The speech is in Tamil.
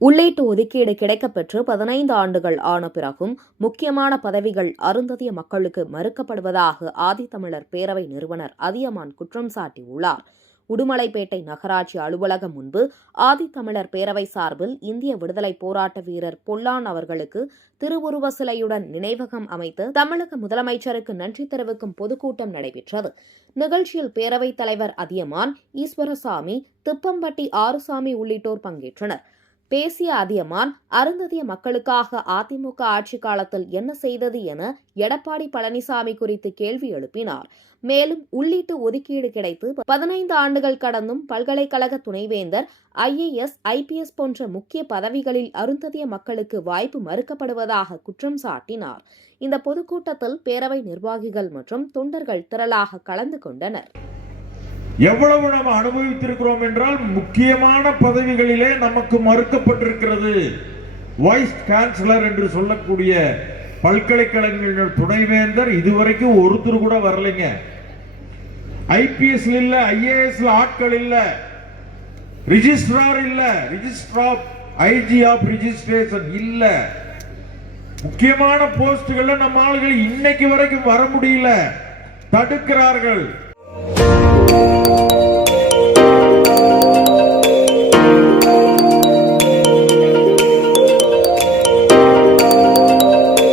உள்ளீட்டு ஒதுக்கீடு கிடைக்கப்பெற்று 15 ஆண்டுகள் ஆன பிறகும் முக்கியமான பதவிகள் அருந்ததிய மக்களுக்கு மறுக்கப்படுவதாக ஆதித்தமிழர் பேரவை நிறுவனர் அதியமான் குற்றம் சாட்டியுள்ளார். உடுமலைப்பேட்டை நகராட்சி அலுவலகம் முன்பு ஆதித்தமிழர் பேரவை சார்பில் இந்திய விடுதலை போராட்ட வீரர் பொல்லான் அவர்களுக்கு திருவுருவ சிலையுடன் நினைவகம் அமைத்து தமிழக முதலமைச்சருக்கு நன்றி தெரிவிக்கும் பொதுக்கூட்டம் நடைபெற்றது. நிகழ்ச்சியில் பேரவைத் தலைவர் அதியமான், ஈஸ்வரசாமி, திப்பம்பட்டி ஆறுசாமி உள்ளிட்டோர் பங்கேற்றனர். பேசிய அதியமான், அருந்ததிய மக்களுக்காக அதிமுக ஆட்சி காலத்தில் என்ன செய்தது என எடப்பாடி பழனிசாமி குறித்து கேள்வி எழுப்பினார். மேலும் உள்ளீட்டு ஒதுக்கீடு கிடைத்து 15 ஆண்டுகள் கடந்தும் பல்கலைக்கழக துணைவேந்தர், IAS, IPS போன்ற முக்கிய பதவிகளில் அருந்ததிய மக்களுக்கு வாய்ப்பு மறுக்கப்படுவதாக குற்றம் சாட்டினார். இந்த பொதுக்கூட்டத்தில் பேரவை நிர்வாகிகள் மற்றும் தொண்டர்கள் திரளாக கலந்து கொண்டனர். எவ்வளவு நாம் அனுபவித்திருக்கிறோம் என்றால் முக்கியமான பதவிகளிலே நமக்கு மறுக்கப்பட்டிருக்கிறது. வைஸ் சான்சலர் என்று சொல்லக்கூடிய பல்கலைக்கழகங்களின் துணைவேந்தர் இதுவரைக்கும் ஒருத்தர் கூட வரலைங்க. IPS இல்ல, IAS ஆட்கள் இல்ல, ரிஜிஸ்ட்ரார் இல்ல, registrar of IG of registration இல்ல. முக்கியமான போஸ்டுகள்ல நம்ம ஆளுகள் இன்னைக்கு வரைக்கும் வர முடியல, தடுக்கிறார்கள்.